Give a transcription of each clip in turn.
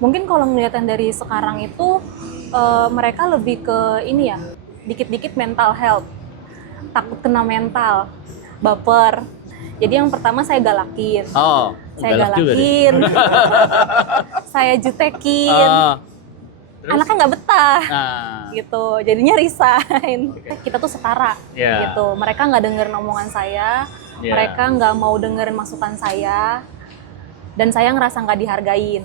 Mungkin kalau ngeliatan dari sekarang itu mereka lebih ke ini ya, dikit-dikit mental health, takut kena mental, baper. Jadi yang pertama saya galakin, Oh, saya galak juga deh. galakin, saya jutekin, Terus? anaknya nggak betah. Nah, Gitu, jadinya resign. Kita tuh setara, Ya. gitu. Mereka nggak dengerin omongan saya, Ya. mereka nggak mau dengerin masukan saya, dan saya ngerasa nggak dihargain.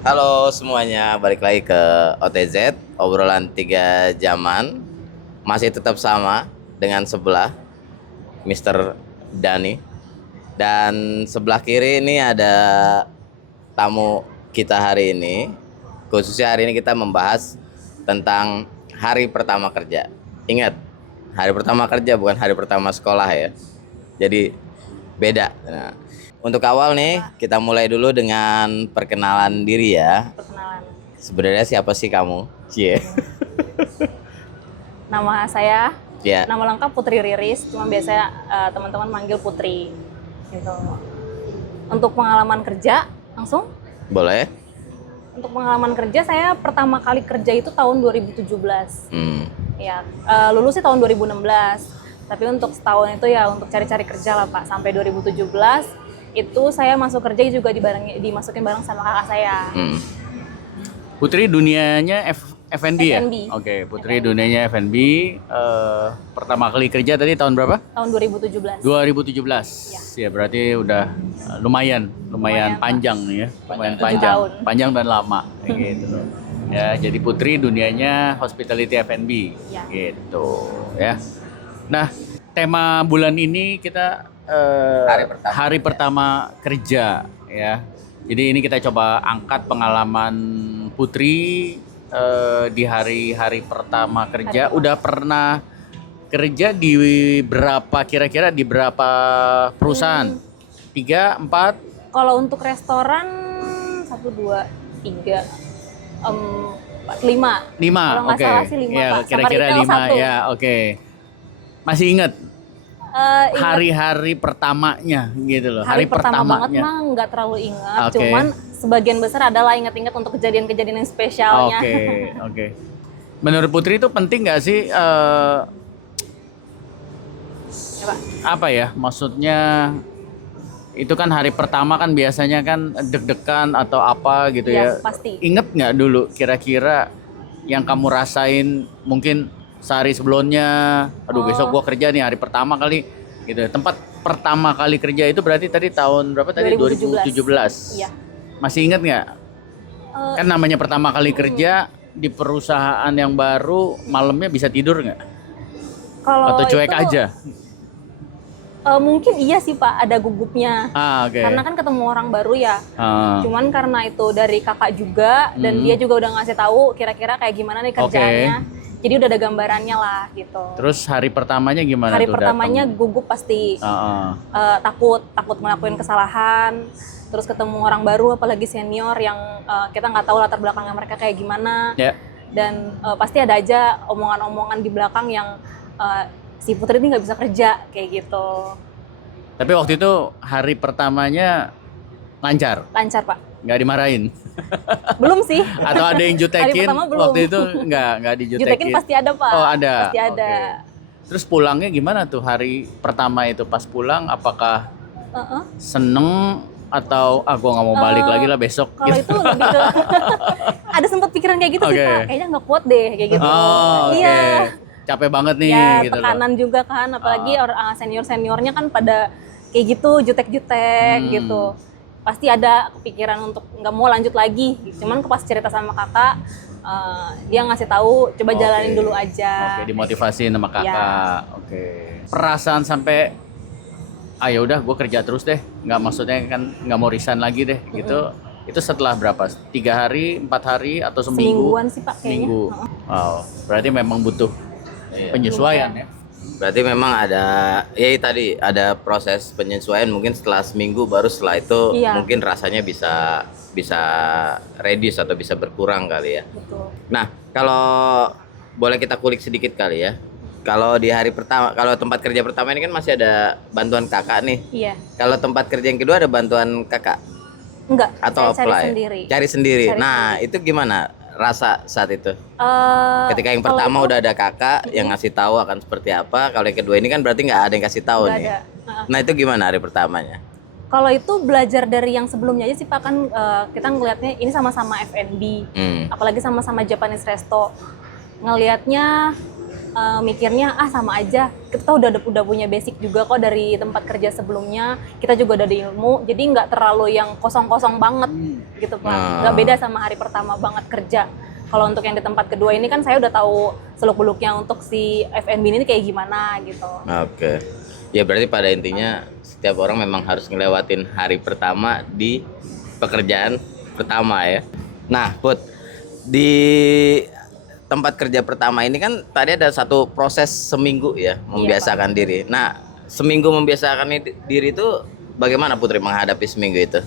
Halo semuanya, balik lagi ke OTZ, obrolan 3 jaman. Masih tetap sama dengan sebelah Mr. Dani. Dan sebelah kiri ini ada tamu kita hari ini. Khususnya hari ini kita membahas tentang hari pertama kerja. Ingat, hari pertama kerja bukan hari pertama sekolah ya. Jadi beda. Nah, untuk awal nih, kita mulai dulu dengan perkenalan diri ya. Perkenalan. Sebenarnya siapa sih kamu? Cie. Nama saya, Ya. nama lengkap Putri Riris, cuma biasanya teman-teman manggil Putri. Gitu. Untuk pengalaman kerja, langsung? Boleh? Untuk pengalaman kerja, saya pertama kali kerja itu tahun 2017. Ya, lulus sih tahun 2016. Tapi untuk setahun itu ya untuk cari-cari kerja lah Pak. Sampai 2017 itu saya masuk kerja juga dimasukin bareng sama kakak saya. Putri dunianya F&B ya? F&B. Oke, Putri dunianya F&B. Pertama kali kerja tadi tahun berapa? Tahun 2017. 2017. Ya, berarti udah lumayan panjang nih ya. Lumayan 7 panjang. tahun. Panjang dan lama kayak gitu. Ya, jadi Putri dunianya hospitality F&B Ya. gitu ya. Nah, tema bulan ini kita hari pertama kerja ya. Jadi ini kita coba angkat pengalaman Putri di hari-hari pertama kerja. Udah pernah kerja di berapa kira-kira di berapa perusahaan? 3, 4? Kalau untuk restoran 1, 2, 3, 4, 5. 5. Kalau nggak Oke. salah sih 5 Ya, Pak. Sama kira-kira retail 5 1. ya, oke. Masih ingat Ingat hari-hari pertamanya gitu loh. hari pertama banget pertamanya. mah nggak terlalu ingat, Oke. cuman sebagian besar adalah ingat-ingat untuk kejadian-kejadian yang spesialnya. Oke. Menurut Putri itu penting nggak sih Ya, Pak. apa ya? Maksudnya itu kan hari pertama kan biasanya kan deg-degan atau apa gitu Iya, ya. pasti. Ingat nggak dulu kira-kira yang kamu rasain mungkin sehari sebelumnya, aduh besok gua kerja nih hari pertama kali gitu. Tempat pertama kali kerja itu berarti tadi tahun berapa tadi? 2017. Iya. Masih ingat nggak? Kan namanya pertama kali kerja di perusahaan yang baru, malamnya bisa tidur nggak? Kalau Atau cuek itu, aja? mungkin iya sih Pak, ada gugupnya. Oke. Karena kan ketemu orang baru ya. Ah, Cuman karena itu dari kakak juga dan dia juga udah ngasih tahu kira-kira kayak gimana nih kerjaannya. Jadi udah ada gambarannya lah gitu. Terus hari pertamanya gimana Hari tuh pertamanya datang? gugup pasti. Ah, takut ngelakuin kesalahan, terus ketemu orang baru apalagi senior yang kita nggak tahu latar belakangnya mereka kayak gimana. Ya. Dan pasti ada aja omongan-omongan di belakang yang si Putri ini nggak bisa kerja kayak gitu. Tapi waktu itu hari pertamanya lancar, Lancar Pak. nggak dimarahin? Belum sih. Atau ada yang Hari jutekin? pertama belum. Waktu itu nggak dijutekin? Jutekin pasti ada Pak. Oh ada. Pasti ada. Oke. Terus pulangnya gimana tuh hari pertama itu pas pulang? Apakah Uh-uh. seneng atau gua nggak mau balik lagi lah besok? Kalau gitu? itu lebih ke ada sempat pikiran kayak gitu sih Oke. Pak. Kayaknya nggak kuat deh kayak gitu. Oh, oke. Iya. Capek banget nih Ya gitu loh. tekanan juga kan, apalagi senior-seniornya kan pada kayak gitu jutek-jutek gitu. Pasti ada kepikiran untuk nggak mau lanjut lagi. Cuman pas cerita sama kakak, dia ngasih tahu coba jalanin dulu aja. Oke, dimotivasi sama kakak. Ya. Oke. Perasaan sampai ya udah gue kerja terus deh. Nggak maksudnya kan nggak mau resign lagi deh gitu. Itu setelah berapa? 3 hari, 4 hari atau seminggu? Semingguan sih Pak kayaknya. Seminggu. Wow, berarti memang butuh penyesuaian ya. Berarti memang ada, ya tadi ada proses penyesuaian, mungkin setelah seminggu baru setelah itu Iya. mungkin rasanya bisa bisa reduce atau bisa berkurang kali ya. Betul. Nah, kalau boleh kita kulik sedikit kali ya. Kalau di hari pertama, kalau tempat kerja pertama ini kan masih ada bantuan kakak nih. Iya. Kalau tempat kerja yang kedua ada bantuan kakak Enggak, atau saya apply? cari sendiri. Cari sendiri. Cari Nah, itu gimana rasa saat itu? Ketika yang Kalau pertama itu udah ada kakak yang ngasih tahu akan seperti apa. Kalau yang kedua ini kan berarti nggak ada yang kasih tahu nggak nih. ada. Nah, itu gimana hari pertamanya? Kalau itu belajar dari yang sebelumnya aja sih Pak, kan kita ngelihatnya ini sama-sama F&B, apalagi sama-sama Japanese resto. Ngelihatnya mikirnya sama aja. Kita udah punya basic juga kok dari tempat kerja sebelumnya. Kita juga udah ada ilmu, jadi nggak terlalu yang kosong-kosong banget gitu Pak. Nggak beda sama hari pertama banget kerja. Kalau untuk yang di tempat kedua ini kan saya udah tahu seluk-beluknya untuk si F&B ini kayak gimana gitu. Oke. Ya berarti pada intinya setiap orang memang harus ngelewatin hari pertama di pekerjaan pertama ya. Nah, Put, di tempat kerja pertama ini kan tadi ada satu proses seminggu ya membiasakan diri. Nah, seminggu membiasakan diri itu bagaimana Putri menghadapi seminggu itu?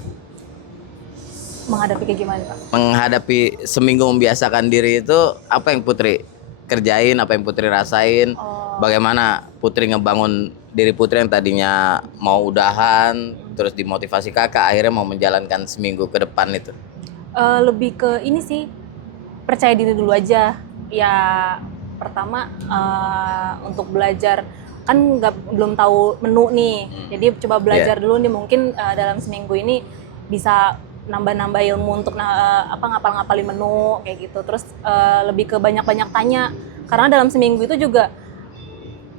Menghadapi kayak gimana Pak? Menghadapi seminggu membiasakan diri itu apa yang Putri kerjain, apa yang Putri rasain? Bagaimana Putri ngebangun diri Putri yang tadinya mau udahan, terus dimotivasi kakak akhirnya mau menjalankan seminggu ke depan itu? Lebih ke ini sih, percaya diri dulu aja. Ya pertama untuk belajar kan belum tahu menu nih, jadi coba belajar dulu nih, mungkin dalam seminggu ini bisa nambah-nambah ilmu untuk ngapal-ngapalin menu kayak gitu. Terus lebih ke banyak-banyak tanya, karena dalam seminggu itu juga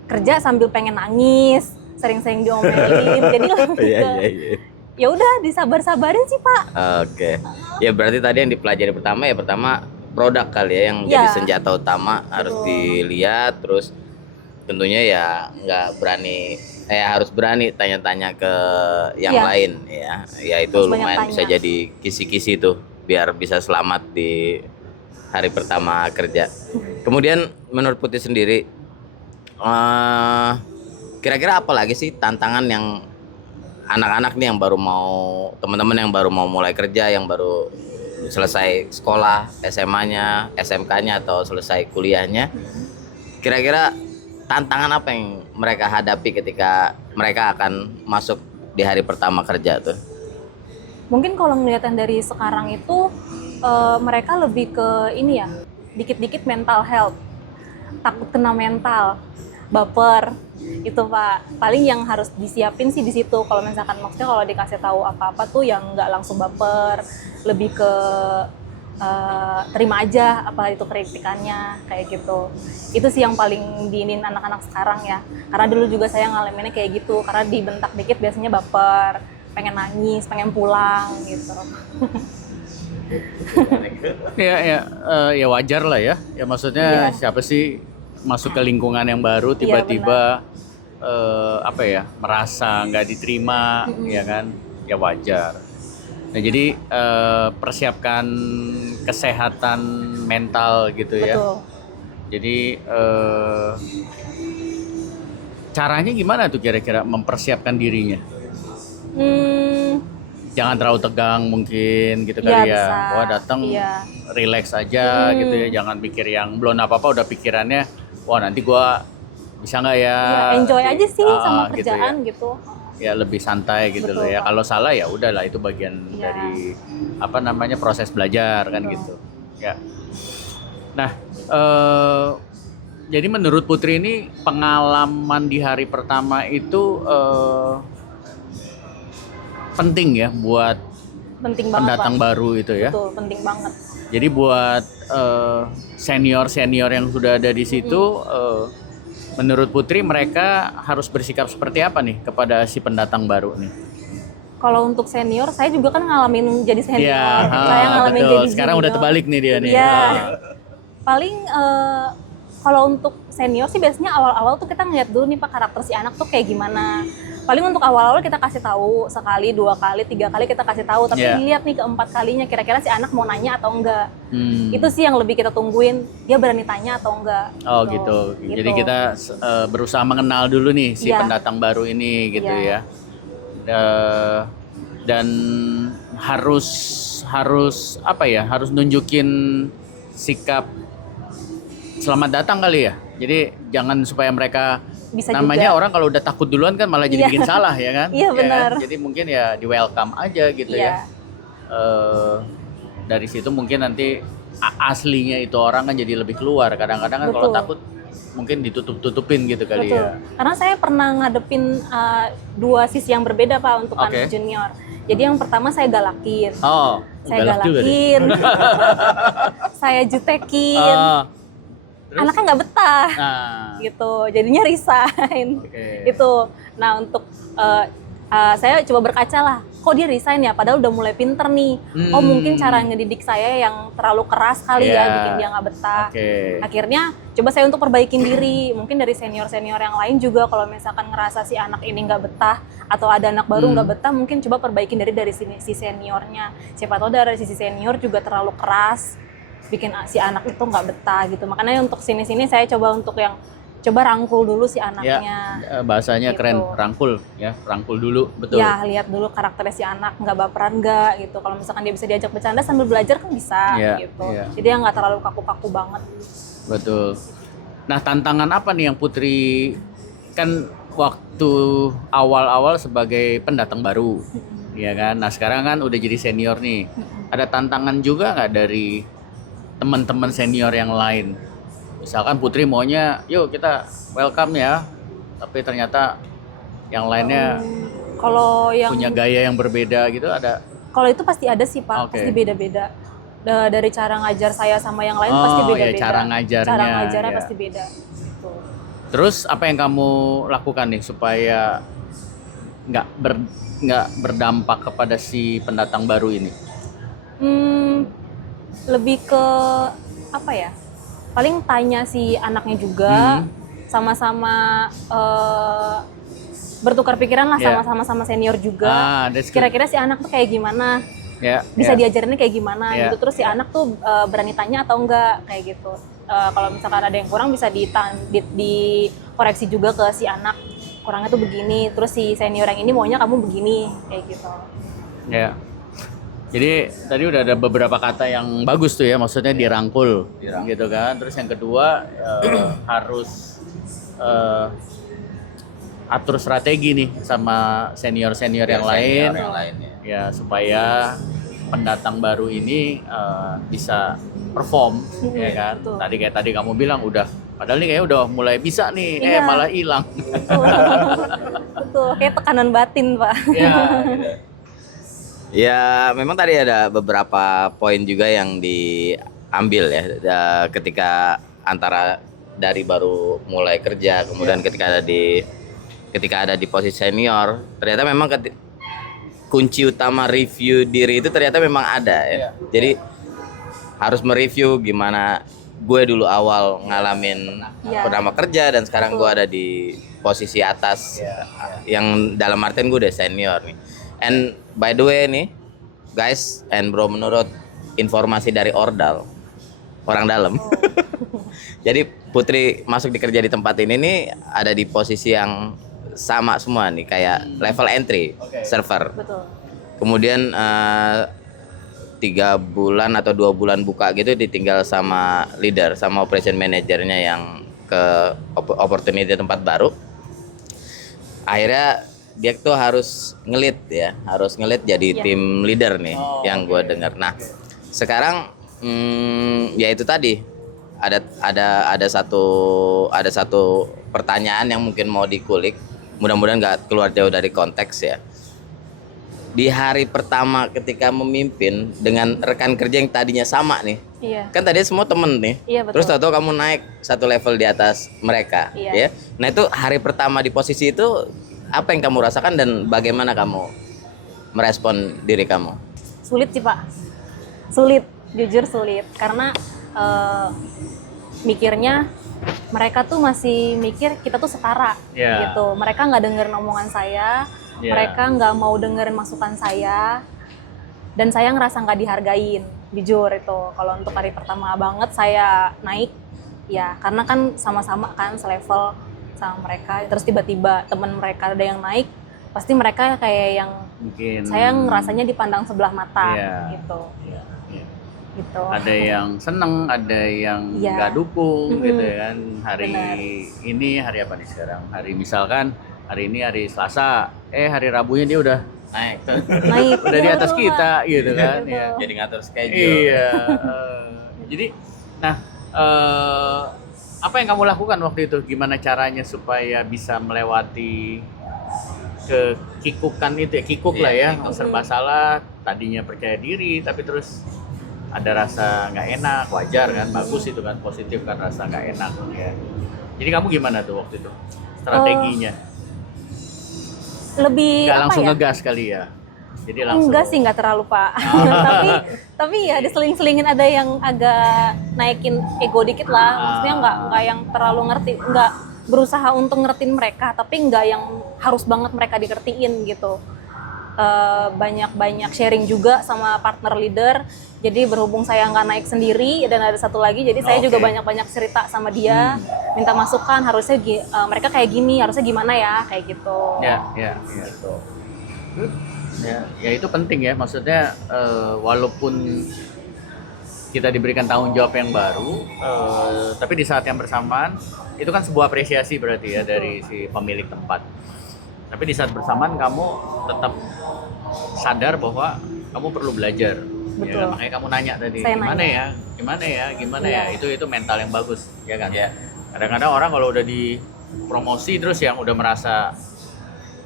kerja sambil pengen nangis, sering-sering diomelin, jadi lebih ke ya udah disabar-sabarin sih Pak. Oke. Ya berarti tadi yang dipelajari pertama produk kali ya yang jadi senjata utama. Betul. Harus dilihat, terus tentunya ya harus berani tanya-tanya ke yang lain ya itu harus lumayan bisa jadi kisi-kisi tuh biar bisa selamat di hari pertama kerja. Kemudian menurut Putri sendiri kira-kira apa lagi sih tantangan yang anak-anak nih yang baru teman-teman yang baru mau mulai kerja, yang baru selesai sekolah SMA-nya, SMK-nya atau selesai kuliahnya, kira-kira tantangan apa yang mereka hadapi ketika mereka akan masuk di hari pertama kerja tuh? Mungkin kalau ngeliatan dari sekarang itu mereka lebih ke ini ya, dikit-dikit mental health, takut kena mental, baper, itu Pak. Paling yang harus disiapin sih di situ. Kalau misalkan maksudnya kalau dikasih tahu apa-apa tuh yang nggak langsung baper, lebih ke terima aja apa itu kritikannya kayak gitu. Itu sih yang paling diinin anak-anak sekarang ya. Karena dulu juga saya ngalaminnya kayak gitu. Karena dibentak dikit biasanya baper, pengen nangis, pengen pulang gitu. Ya wajar lah ya. Ya maksudnya siapa sih masuk ke lingkungan yang baru tiba-tiba merasa nggak diterima, ya kan? Ya wajar. Nah jadi persiapkan kesehatan mental gitu ya. Betul. Jadi caranya gimana tuh kira-kira mempersiapkan dirinya? Jangan terlalu tegang mungkin gitu kali ya. Wah datang relax aja gitu ya. Jangan pikir yang belum apa-apa udah pikirannya, wah nanti gua bisa nggak ya? Enjoy aja sih sama kerjaan gitu. Ya lebih santai gitu loh ya. Kalau salah ya udahlah itu bagian dari proses belajar kan gitu. Ya. Nah, jadi menurut Putri ini pengalaman di hari pertama itu penting ya buat pendatang baru itu ya. Betul, penting banget. Jadi buat senior-senior yang sudah ada di situ, menurut Putri mereka harus bersikap seperti apa nih kepada si pendatang baru nih? Kalau untuk senior, saya juga kan ngalamin jadi senior. Ya, saya ngalamin betul. jadi sekarang junior. Udah terbalik nih dia nih. Iya. Paling kalau untuk senior sih biasanya awal-awal tuh kita ngeliat dulu nih Pak karakter si anak tuh kayak gimana. Paling untuk awal-awal kita kasih tahu sekali, 2 kali, 3 kali kita kasih tahu. Tapi dilihat nih keempat kalinya kira-kira si anak mau nanya atau enggak. Itu sih yang lebih kita tungguin. Dia berani tanya atau enggak. Oh gitu. Jadi kita berusaha mengenal dulu nih si pendatang baru ini gitu ya. Dan harus harus apa ya? Harus nunjukin sikap selamat datang kali ya. Jadi jangan supaya mereka Bisa namanya juga. orang kalau udah takut duluan kan malah jadi Iya. bikin salah ya kan? Iya, Ya kan? benar. Jadi mungkin ya di welcome aja gitu Iya. ya. Dari situ mungkin nanti aslinya itu orang kan jadi lebih keluar. Kadang-kadang kan kalau Betul. takut mungkin ditutup-tutupin gitu kali Betul. ya. Karena saya pernah ngadepin dua sisi yang berbeda Pak untuk Oke. anak junior. Jadi yang pertama saya galakin. Oh, Saya galak juga deh. galakin. Saya jutekin. Ah, terus? Anaknya nggak betah. Nah, Gitu. Jadinya resign. oke. Itu. Nah, untuk saya coba berkaca lah. Kok dia resign ya? Padahal udah mulai pinter nih. Oh, mungkin cara ngedidik saya yang terlalu keras kali Iya. ya, bikin dia nggak betah. Oke. Akhirnya coba saya untuk perbaikin diri. Mungkin dari senior-senior yang lain juga kalau misalkan ngerasa si anak ini nggak betah atau ada anak baru nggak betah, mungkin coba perbaikin dari si seniornya. Siapa tahu dari sisi senior juga terlalu keras, bikin si anak itu nggak betah gitu. Makanya untuk sini-sini saya coba untuk yang coba rangkul dulu si anaknya. Bahasanya Gitu. keren, rangkul ya, rangkul dulu, betul. Ya, lihat dulu karakternya si anak, nggak baperan nggak gitu. Kalau misalkan dia bisa diajak bercanda sambil belajar kan bisa Iya, gitu. iya. Jadi yang nggak terlalu kaku-kaku banget. Betul. Nah, tantangan apa nih yang Putri kan waktu awal-awal sebagai pendatang baru, ya kan? Nah, sekarang kan udah jadi senior nih. Ada tantangan juga nggak dari teman-teman senior yang lain? Misalkan Putri maunya, yuk kita welcome ya, tapi ternyata yang lainnya Kalau yang punya gaya yang berbeda gitu, ada? Kalau itu pasti ada sih Pak, Oke. pasti beda-beda. Dari cara ngajar saya sama yang lain pasti Oh, ya, beda-beda. cara ngajarnya, Cara ngajarnya ya. pasti beda. Gitu. Terus apa yang kamu lakukan nih supaya nggak berdampak kepada si pendatang baru ini? Lebih ke apa ya? Paling tanya si anaknya juga, sama-sama bertukar pikiran lah, Iya. sama-sama senior juga. That's good. Kira-kira si anak tuh kayak gimana? Ya, Bisa ya. diajarinnya kayak gimana Iya. gitu. Terus si anak tuh berani tanya atau enggak kayak gitu. Kalau misalkan ada yang kurang bisa dikoreksi juga ke si anak, kurangnya tuh begini, terus si senior yang ini maunya kamu begini kayak gitu. Ya. Jadi tadi udah ada beberapa kata yang bagus tuh ya, maksudnya dirangkul, gitu kan. Terus yang kedua harus atur strategi nih sama senior-senior yang lain, ya supaya pendatang baru ini bisa perform, ya kan. betul. Tadi kamu bilang udah, padahal nih kayaknya udah mulai bisa nih, Iya. malah hilang. Betul, kayak tekanan batin Pak. Ya, Ya, memang tadi ada beberapa poin juga yang diambil ya, ketika antara dari baru mulai kerja, kemudian ketika ada di posisi senior, ternyata memang kunci utama review diri itu ternyata memang ada ya. Jadi harus mereview gimana gue dulu awal ngalamin Iya. pertama kerja dan sekarang gue ada di posisi atas, yang dalam artian gue udah senior nih. And by the way nih guys and bro, menurut informasi dari Ordal, orang dalam, jadi Putri masuk di tempat ini nih ada di posisi yang sama semua nih, kayak level entry server. Betul. Kemudian 3 bulan atau 2 bulan buka gitu ditinggal sama leader, sama operation manajernya yang ke opportunity tempat baru. Akhirnya dia tuh harus ngelit jadi tim leader nih, yang gue dengar. Nah sekarang ya itu tadi ada satu pertanyaan yang mungkin mau dikulik, mudah-mudahan nggak keluar jauh dari konteks ya. Di hari pertama ketika memimpin dengan rekan kerja yang tadinya sama nih, Iya. kan tadi semua temen nih, Iya, betul. terus tahu kamu naik satu level di atas mereka, Iya. ya. Nah itu hari pertama di posisi itu apa yang kamu rasakan dan bagaimana kamu merespon diri kamu? Sulit sih Pak. Sulit, jujur sulit. Karena mikirnya mereka tuh masih mikir kita tuh setara Iya. gitu. Mereka nggak dengerin omongan saya, Iya. mereka nggak mau dengerin masukan saya, dan saya ngerasa nggak dihargain. Jujur itu. Kalau untuk hari pertama banget saya naik, ya karena kan sama-sama kan selevel sama mereka. Terus tiba-tiba teman mereka ada yang naik, pasti mereka kayak yang mungkin saya ngerasanya dipandang sebelah mata Iya. gitu. Iya, iya. Gitu. Ada yang seneng, ada yang Iya. nggak dukung Mm-mm. gitu kan. Hari Benar. ini hari apa nih sekarang? Hari misalkan hari ini hari Selasa, hari Rabunya dia udah naik tuh. Naik. Udah di Iya, atas betul, kita gitu kan. Betul. Ya. Jadi ngatur schedule. Iya. Jadi, nah, apa yang kamu lakukan waktu itu? Gimana caranya supaya bisa melewati kekikukan itu ya, kikuk Iya, lah ya, kikuk. serba salah, tadinya percaya diri, tapi terus ada rasa nggak enak, wajar kan, bagus itu kan, positif kan rasa nggak enak ya. Jadi kamu gimana tuh waktu itu? Strateginya? Lebih Nggak apa langsung ya? ngegas kali ya? Jadi langsung. Enggak sih, nggak terlalu Pak. tapi ya diseling-selingin, ada yang agak naikin ego dikit lah. Maksudnya nggak yang terlalu ngerti, nggak berusaha untuk ngertiin mereka, tapi nggak yang harus banget mereka dikertiin gitu. Banyak-banyak sharing juga sama partner leader. Jadi berhubung saya nggak naik sendiri dan ada satu lagi, jadi saya juga Oke. banyak-banyak cerita sama dia, minta masukan harusnya mereka kayak gini, harusnya gimana ya, kayak gitu. Ya. Ya itu penting ya, maksudnya walaupun kita diberikan tanggung jawab yang baru, tapi di saat yang bersamaan itu kan sebuah apresiasi berarti ya dari si pemilik tempat. Tapi di saat bersamaan kamu tetap sadar bahwa kamu perlu belajar. Betul. Ya, makanya kamu nanya tadi, Saya gimana nanya. ya, Iya. itu mental yang bagus, ya kan? Iya. Kadang-kadang orang kalau udah dipromosi terus yang udah merasa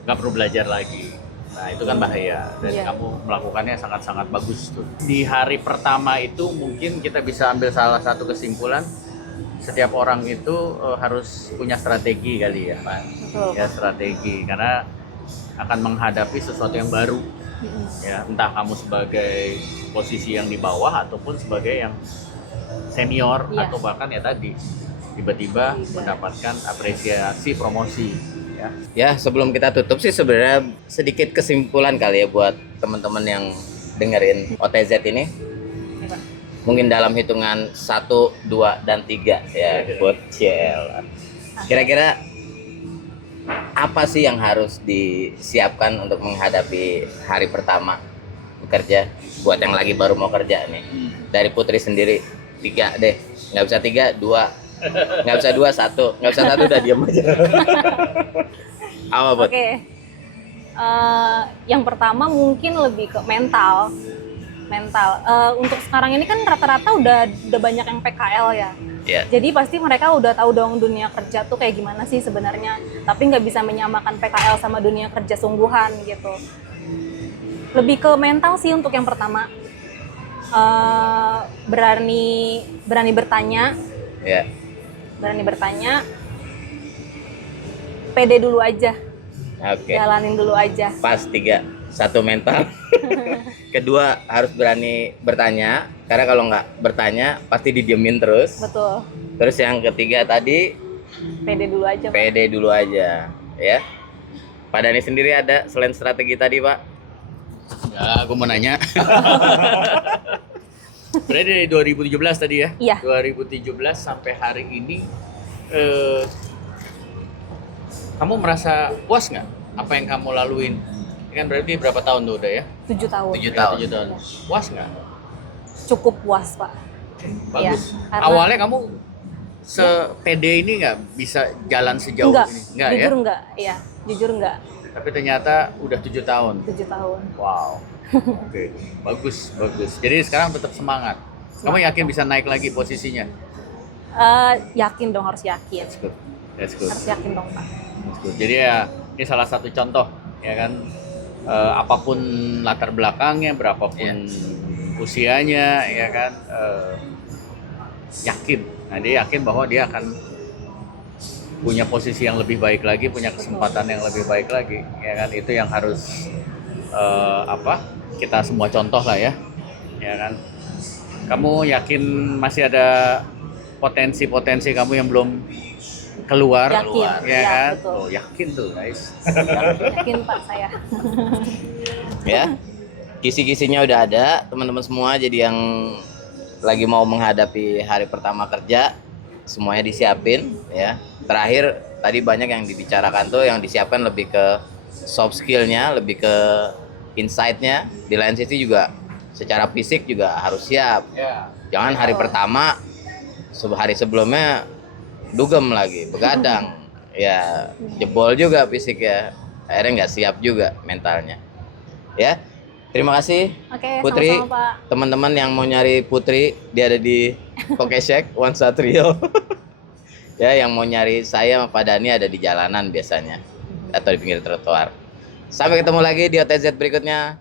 nggak perlu belajar lagi. Nah itu kan bahaya, dan Iya. kamu melakukannya sangat-sangat bagus tuh. Di hari pertama itu mungkin kita bisa ambil salah satu kesimpulan, setiap orang itu harus punya strategi kali ya, Pak. Betul. Ya strategi, karena akan menghadapi sesuatu yang baru. Ya, entah kamu sebagai posisi yang di bawah ataupun sebagai yang senior, Iya. atau bahkan ya tadi tiba-tiba Iya. mendapatkan apresiasi promosi ya. Ya, sebelum kita tutup sih sebenarnya sedikit kesimpulan kali ya buat teman-teman yang dengerin OTZ ini. Iya. Mungkin dalam hitungan 1, 2, dan 3 ya buat CL. Kira-kira apa sih yang harus disiapkan untuk menghadapi hari pertama bekerja buat yang lagi baru mau kerja nih? Dari Putri sendiri, 3 deh. Nggak bisa 3, 2. Nggak bisa 2, 1. Nggak bisa 1 udah diam aja. Apa buat? Oke. Yang pertama mungkin lebih ke mental. Untuk sekarang ini kan rata-rata udah banyak yang PKL ya. Ya. Jadi pasti mereka udah tahu dong dunia kerja tuh kayak gimana sih sebenarnya. Tapi nggak bisa menyamakan PKL sama dunia kerja sungguhan gitu. Lebih ke mental sih untuk yang pertama. Berani bertanya. Ya. Berani bertanya. Pede dulu aja. Oke. Jalanin dulu aja. Pas 3. 1 mental. Kedua harus berani bertanya, karena kalau nggak bertanya pasti didiemin terus. Betul. Terus yang ketiga tadi Pede dulu aja. Pak. pede dulu aja, ya. Pak Dani sendiri ada selain strategi tadi, Pak? Ya, aku mau nanya. Berarti dari 2017 tadi ya? Iya. 2017 sampai hari ini, kamu merasa puas nggak apa yang kamu laluin? Kan berarti berapa tahun tuh udah ya? 7 tahun. 7 tahun. 7 tahun. Puas nggak? Cukup puas, Pak. Bagus. Iya, karena- Awalnya kamu sepede ini nggak bisa jalan sejauh Enggak. ini? Enggak ya? Jujur enggak. Iya, jujur enggak. Tapi ternyata udah 7 tahun. 7 tahun. Wow. Oke, bagus. Jadi sekarang tetap semangat. Kamu yakin bisa naik lagi posisinya? Yakin dong, harus yakin. That's good. Harus yakin dong, Pak. That's good. Jadi ya ini salah satu contoh ya kan, apapun latar belakangnya, berapapun usianya ya kan, yakin. Nah dia yakin bahwa dia akan punya posisi yang lebih baik lagi, punya kesempatan yang lebih baik lagi ya kan. Itu yang harus kita semua contoh lah ya kan. Kamu yakin masih ada potensi kamu yang belum keluar, Yakin, ya ya, kan? betul. Oh, yakin tuh guys. Yakin, Pak, saya. Ya. Kisi-kisinya udah ada, teman-teman semua. Jadi yang lagi mau menghadapi hari pertama kerja, semuanya disiapin ya. Terakhir tadi banyak yang dibicarakan tuh, yang disiapkan lebih ke soft skill-nya, lebih ke insight-nya, di lain sisi juga secara fisik juga harus siap. Jangan hari pertama hari sebelumnya dugem lagi, begadang. Ya, jebol juga fisik ya. Akhirnya nggak siap juga mentalnya. Ya, terima kasih Oke, Putri. sama-sama, Pak. Teman-teman yang mau nyari Putri, dia ada di Kokesek, One Satrio. Ya, yang mau nyari saya sama Pak Dani ada di jalanan biasanya atau di pinggir trotoar. Sampai ketemu lagi di OTZ berikutnya.